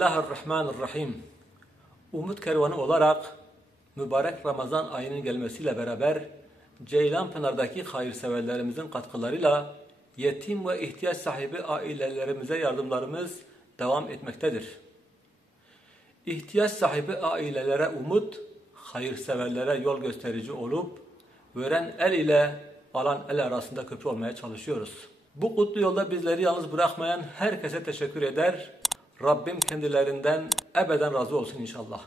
Bismillahirrahmanirrahim. Umut Kervanı olarak mübarek Ramazan ayının gelmesiyle beraber Ceylanpınar'daki hayırseverlerimizin katkılarıyla yetim ve ihtiyaç sahibi ailelerimize yardımlarımız devam etmektedir. İhtiyaç sahibi ailelere umut, hayırseverlere yol gösterici olup veren el ile alan el arasında köprü olmaya çalışıyoruz. Bu kutlu yolda bizleri yalnız bırakmayan herkese teşekkür eder. Rabbim kendilerinden ebeden razı olsun inşallah.